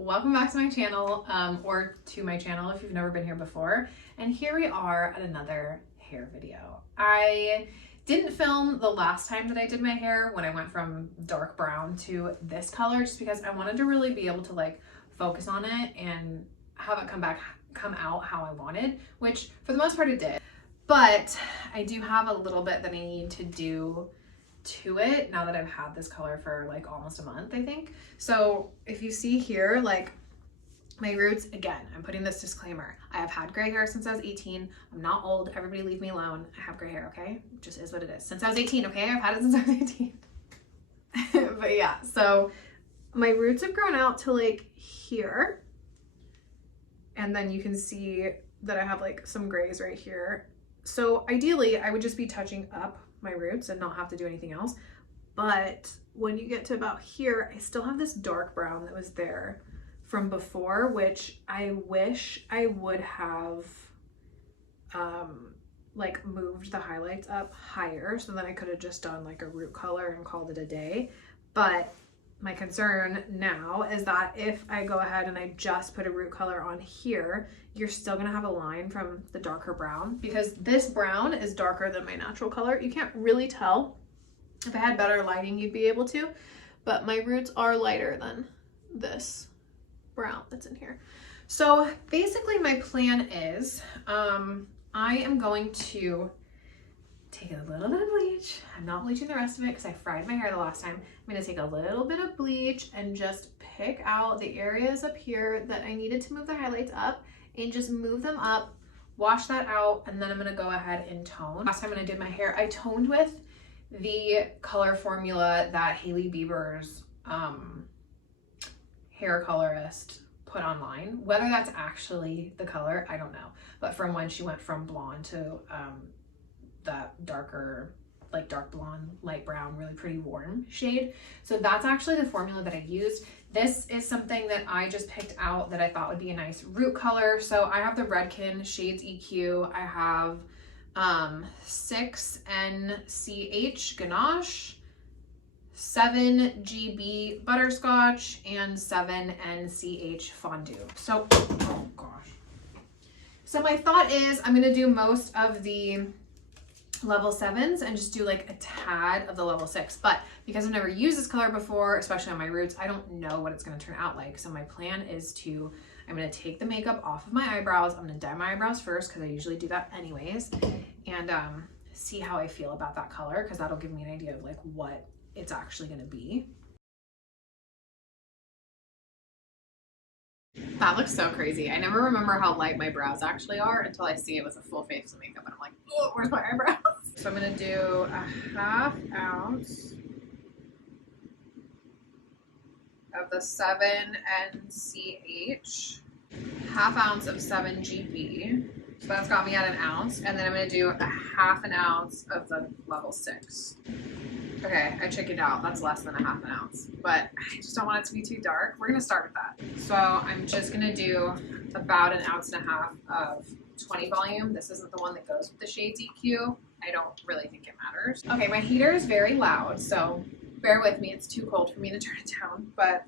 welcome back to my channel, or to my channel if you've never been here before. And here we are at another hair video. I didn't film the last time that I did my hair when I went from dark brown to this color, just because I wanted to really be able to like focus on it and have it come out how I wanted, which for the most part it did. But I do have a little bit that I need to do to it now that I've had this color for like almost a month, I think. So if you see here, like my roots, again, I'm putting this disclaimer. I have had gray hair since I was 18. I'm not old. Everybody leave me alone. I have gray hair, okay? It just is what it is. Since I was 18, okay? I've had it since I was 18. But yeah, so my roots have grown out to like here. And then you can see that I have like some grays right here. So ideally I would just be touching up my roots and not have to do anything else. But when you get to about here, I still have this dark brown that was there from before, which I wish I would have like moved the highlights up higher, so then I could have just done like a root color and called it a day. But my concern now is that if I go ahead and I just put a root color on here, you're still gonna have a line from the darker brown, because this brown is darker than my natural color. You can't really tell. If I had better lighting, you'd be able to, but my roots are lighter than this brown that's in here. So basically my plan is, I am going to take a little bit of bleach. I'm not bleaching the rest of it because I fried my hair the last time. I'm gonna take a little bit of bleach and just pick out the areas up here that I needed to move the highlights up and just move them up, wash that out, and then I'm gonna go ahead and tone. Last time when I did my hair, I toned with the color formula that Hailey Bieber's hair colorist put online. Whether that's actually the color, I don't know. But from when she went from blonde to that darker, like dark blonde, light brown, really pretty warm shade. So that's actually the formula that I used. This is something that I just picked out that I thought would be a nice root color. So I have the Redken Shades EQ. I have 6NCH Ganache, 7GB Butterscotch, and 7NCH Fondue. So, oh gosh. So my thought is I'm gonna do most of the level 7s and just do like a tad of the level 6. But because I've never used this color before, especially on my roots, I don't know what it's gonna turn out like. So my plan is to, I'm gonna take the makeup off of my eyebrows. I'm gonna dye my eyebrows first because I usually do that anyways. And see how I feel about that color, because that'll give me an idea of like what it's actually gonna be. That looks so crazy. I never remember how light my brows actually are until I see it with a full face of makeup and I'm like, oh, where's my eyebrows? So I'm gonna do a ½ ounce of the 7NCH, ½ ounce of 7GB. So that's got me at an ounce. And then I'm gonna do a ½ ounce of the level 6. Okay, I chickened out. That's less than a ½ ounce, but I just don't want it to be too dark. We're gonna start with that. So I'm just gonna do about 1.5 ounces of 20 volume. This isn't the one that goes with the Shades EQ. I don't really think it matters. Okay, my heater is very loud, so bear with me. It's too cold for me to turn it down, but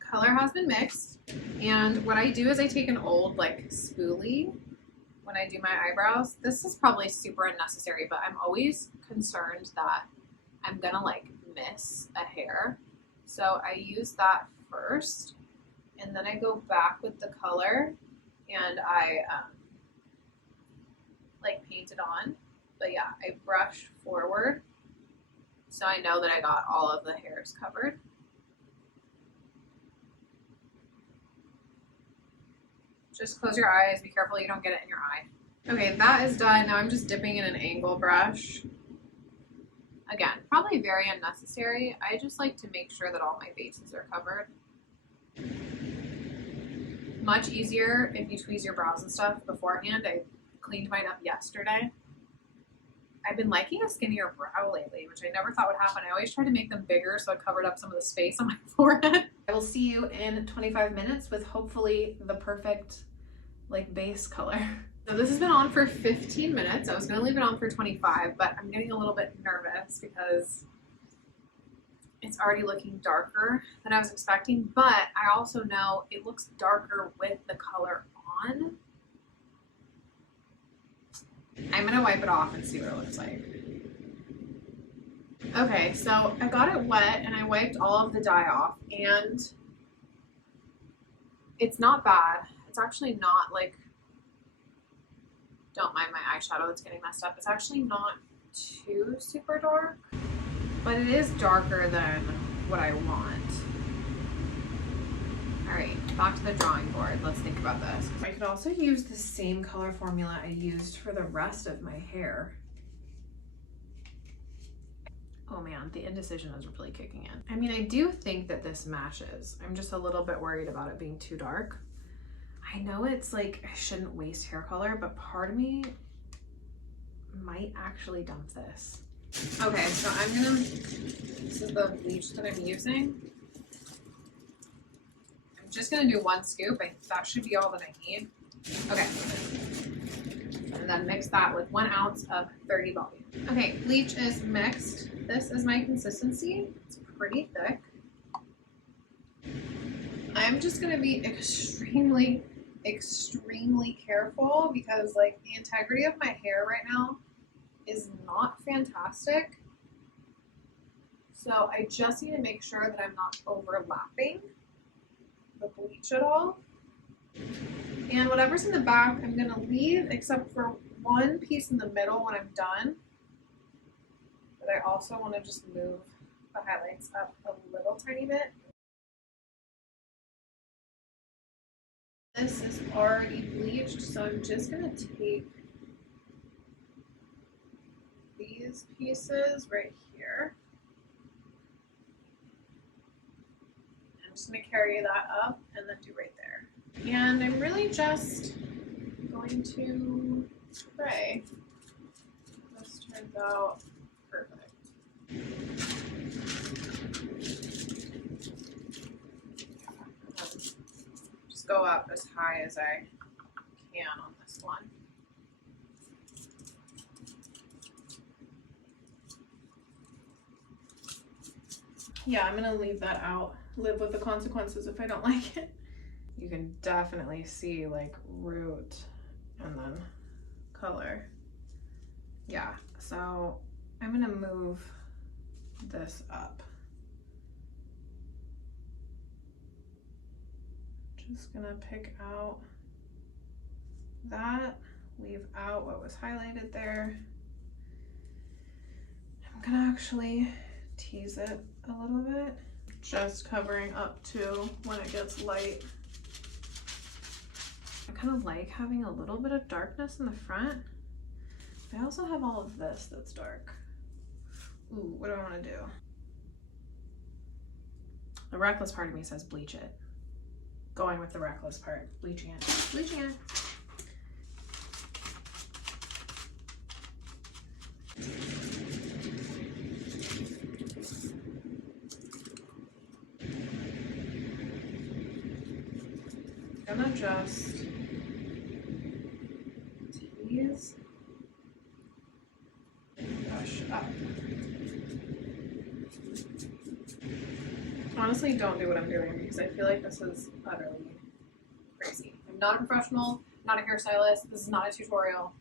color has been mixed. And what I do is I take an old like spoolie when I do my eyebrows. This is probably super unnecessary, but I'm always concerned that I'm gonna like miss a hair. So I use that first, and then I go back with the color and I like paint it on. But yeah, I brush forward so I know that I got all of the hairs covered. Just close your eyes, be careful you don't get it in your eye. Okay, that is done. Now I'm just dipping in an angle brush. Again, probably very unnecessary. I just like to make sure that all my bases are covered. Much easier if you tweeze your brows and stuff beforehand. I cleaned mine up yesterday. I've been liking a skinnier brow lately, which I never thought would happen. I always try to make them bigger so it covered up some of the space on my forehead. I will see you in 25 minutes with hopefully the perfect like base color. So this has been on for 15 minutes. I was gonna leave it on for 25, but I'm getting a little bit nervous because it's already looking darker than I was expecting, but I also know it looks darker with the color on. I'm gonna wipe it off and see what it looks like. Okay, so I got it wet and I wiped all of the dye off, and it's not bad. It's actually not like, don't mind my eyeshadow that's getting messed up. It's actually not too super dark, but it is darker than what I want. All right, back to the drawing board. Let's think about this. I could also use the same color formula I used for the rest of my hair. Oh man, the indecision is really kicking in. I mean, I do think that this matches. I'm just a little bit worried about it being too dark. I know it's like, I shouldn't waste hair color, but part of me might actually dump this. Okay, so this is the bleach that I'm using. I'm just gonna do 1 scoop. That should be all that I need. Okay. And then mix that with 1 ounce of 30 volume. Okay, bleach is mixed. This is my consistency. It's pretty thick. I'm just gonna be extremely careful because like the integrity of my hair right now is not fantastic. So I just need to make sure that I'm not overlapping the bleach at all. And whatever's in the back, I'm gonna leave except for 1 piece in the middle when I'm done. But I also wanna just move the highlights up a little tiny bit. This is already bleached, so I'm just gonna take these pieces right here. I'm just gonna carry that up and then do right there. And I'm really just going to pray this turns out perfect. Just go up as high as I can on this one. Yeah, I'm gonna leave that out. Live with the consequences if I don't like it. You can definitely see like root and then color. Yeah, so I'm gonna move this up. Just gonna pick out that, leave out what was highlighted there. I'm gonna actually tease it a little bit, just covering up to when it gets light. I kind of like having a little bit of darkness in the front. I also have all of this that's dark. Ooh, what do I want to do? The reckless part of me says bleach it. Going with the reckless part, bleaching it, bleaching it. I'm gonna just tease and brush up. Honestly, don't do what I'm doing because I feel like this is utterly crazy. I'm not a professional, not a hairstylist. This is not a tutorial.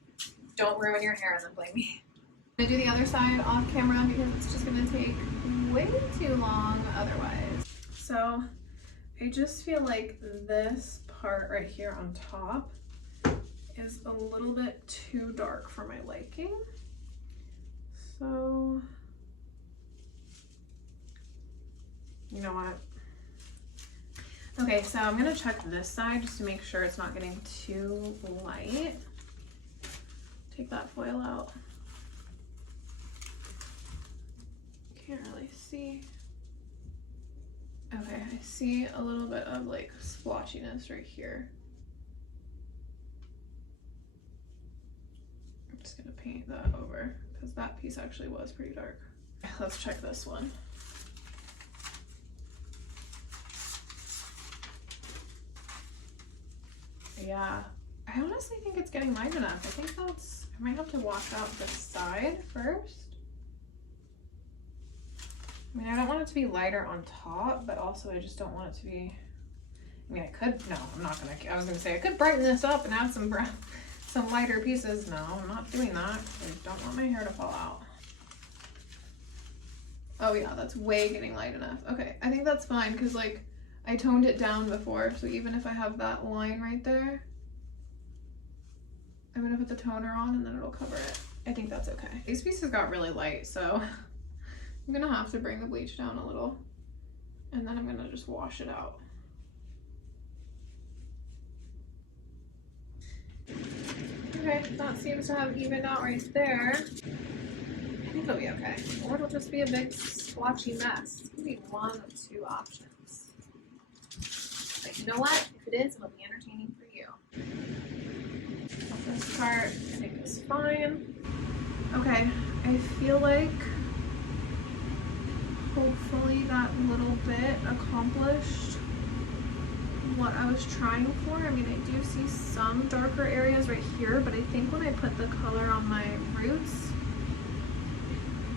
Don't ruin your hair and then blame me. I'm gonna do the other side off camera because it's just gonna take way too long otherwise. So I just feel like this part right here on top is a little bit too dark for my liking. So, you know what? Okay, so I'm gonna check this side just to make sure it's not getting too light. Take that foil out. Can't really see. Okay, I see a little bit of like splotchiness right here. I'm just gonna paint that over because that piece actually was pretty dark. Let's check this one. Yeah, I honestly think it's getting light enough. I think I might have to wash out this side first. I mean, I don't want it to be lighter on top, but also I just don't want it to be, I mean, I could, no, I'm not gonna, I was gonna say I could brighten this up and add some brown, some lighter pieces. No, I'm not doing that. I don't want my hair to fall out. Oh yeah, that's way getting light enough. Okay, I think that's fine because like I toned it down before, so even if I have that line right there, I'm gonna put the toner on and then it'll cover it. I think that's okay. These pieces got really light, so I'm gonna have to bring the bleach down a little and then I'm gonna just wash it out. Okay, that seems to have evened out right there. I think it'll be okay. Or it'll just be a big splotchy mess. It's gonna be one of two options. But you know what? If it is, it'll be entertaining for you. This part, I think is fine. Okay, I feel like hopefully that little bit accomplished what I was trying for. I mean, I do see some darker areas right here, but I think when I put the color on my roots,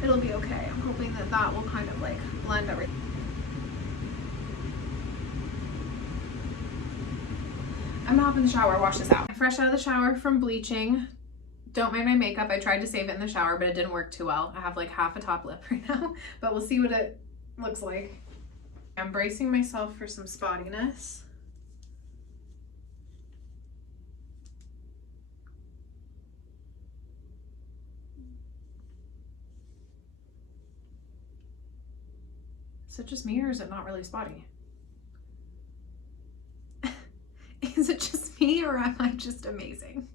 it'll be okay. I'm hoping that that will kind of like blend everything. I'm gonna hop in the shower, wash this out. I'm fresh out of the shower from bleaching. Don't mind my makeup. I tried to save it in the shower, but it didn't work too well. I have like half a top lip right now, but we'll see what it looks like. I'm bracing myself for some spottiness. Is it just me or is it not really spotty? Is it just me or am I just amazing?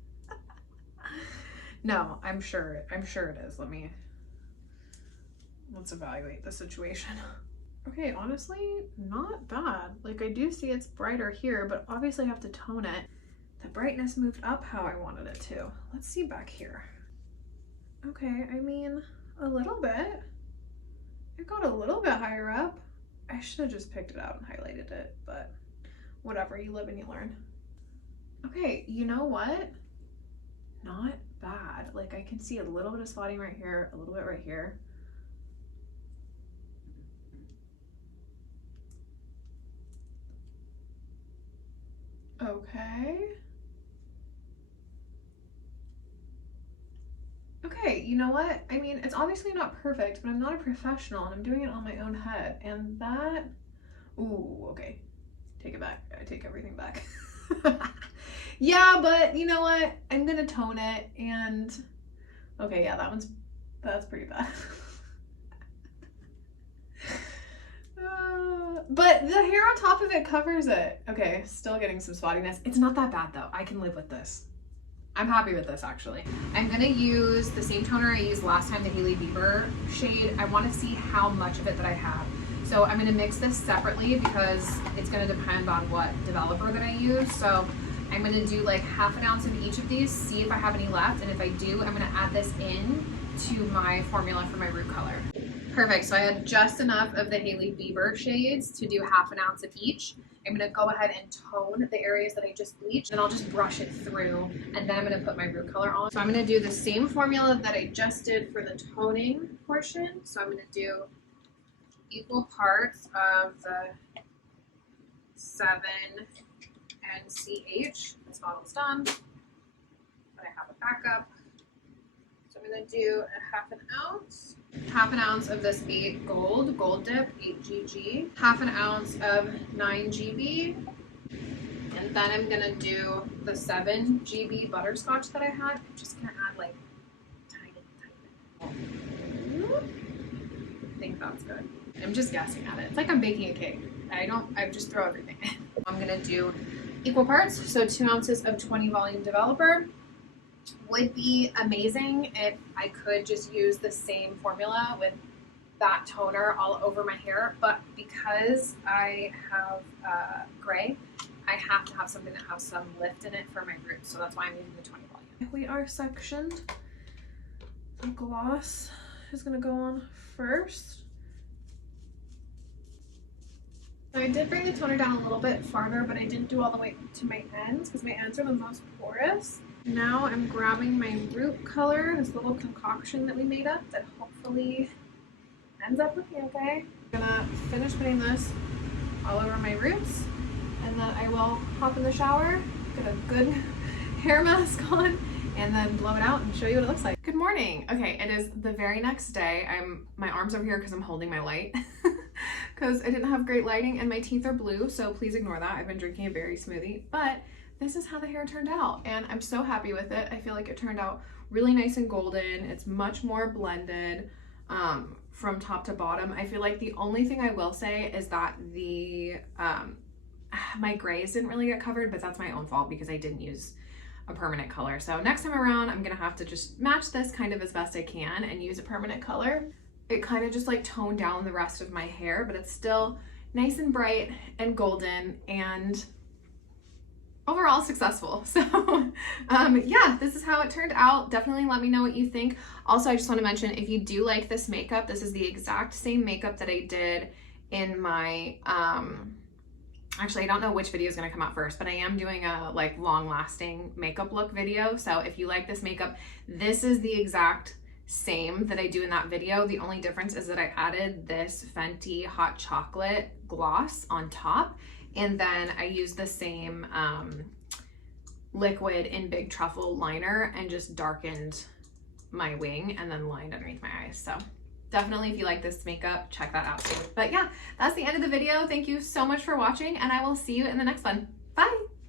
No, I'm sure it is. Let's evaluate the situation. Okay, honestly, not bad. Like I do see it's brighter here, but obviously I have to tone it. The brightness moved up how I wanted it to. Let's see back here. Okay, I mean, a little bit. It got a little bit higher up. I should have just picked it out and highlighted it, but whatever, you live and you learn. Okay, you know what? Not bad. Like I can see a little bit of spotting right here, a little bit right here. Okay. Okay, you know what? I mean, it's obviously not perfect, but I'm not a professional and I'm doing it on my own head. And that, ooh, okay. Take it back. I take everything back. Yeah, but you know what? I'm gonna tone it and, okay, yeah, that's pretty bad. But the hair on top of it covers it. Okay, still getting some spottiness. It's not that bad though. I can live with this. I'm happy with this actually. I'm gonna use the same toner I used last time, the Hailey Bieber shade. I wanna see how much of it that I have. So I'm gonna mix this separately because it's gonna depend on what developer that I use. So I'm gonna do like half an ounce of each of these, see if I have any left. And if I do, I'm gonna add this in to my formula for my root color. Perfect, so I had just enough of the Hailey Bieber shades to do half an ounce of each. I'm gonna go ahead and tone the areas that I just bleached, and I'll just brush it through, and then I'm gonna put my root color on. So I'm gonna do the same formula that I just did for the toning portion. So I'm gonna do equal parts of the 7 NCH. This bottle's done, but I have a backup. So I'm gonna do a half an ounce of this 8 gold dip, 8GG, half an ounce of 9GB, and then I'm gonna do the 7GB butterscotch that I had. I'm just gonna add like tiny bit. I think that's good. I'm just guessing at it. It's like I'm baking a cake. I just throw everything in. I'm gonna do equal parts, so 2 ounces of 20 volume developer. Would be amazing if I could just use the same formula with that toner all over my hair, but because I have gray, I have to have something that has some lift in it for my roots, so that's why I'm using the 20 volume. We are sectioned. The gloss is gonna go on first. So I did bring the toner down a little bit farther, but I didn't do all the way to my ends because my ends are the most porous. Now I'm grabbing my root color, this little concoction that we made up that hopefully ends up looking okay. I'm gonna finish putting this all over my roots, and then I will hop in the shower, get a good hair mask on, and then blow it out and show you what it looks like. Good morning. Okay, it is the very next day. My arm's over here because I'm holding my light because I didn't have great lighting and my teeth are blue, so please ignore that. I've been drinking a berry smoothie, but this is how the hair turned out and I'm so happy with it. I feel like it turned out really nice and golden. It's much more blended from top to bottom. I feel like the only thing I will say is that the my grays didn't really get covered, but that's my own fault because I didn't use a permanent color. So next time around, I'm gonna have to just match this kind of as best I can and use a permanent color. It kind of just like toned down the rest of my hair, but it's still nice and bright and golden and overall successful. So yeah, this is how it turned out. Definitely let me know what you think. Also, I just want to mention, if you do like this makeup, this is the exact same makeup that I did in my actually, I don't know which video is going to come out first, but I am doing a like long lasting makeup look video. So if you like this makeup, this is the exact same that I do in that video. The only difference is that I added this Fenty hot chocolate gloss on top, and then I used the same liquid in Big Truffle liner and just darkened my wing and then lined underneath my eyes. So definitely, if you like this makeup, check that out too. But yeah, that's the end of the video. Thank you so much for watching, and I will see you in the next one. Bye.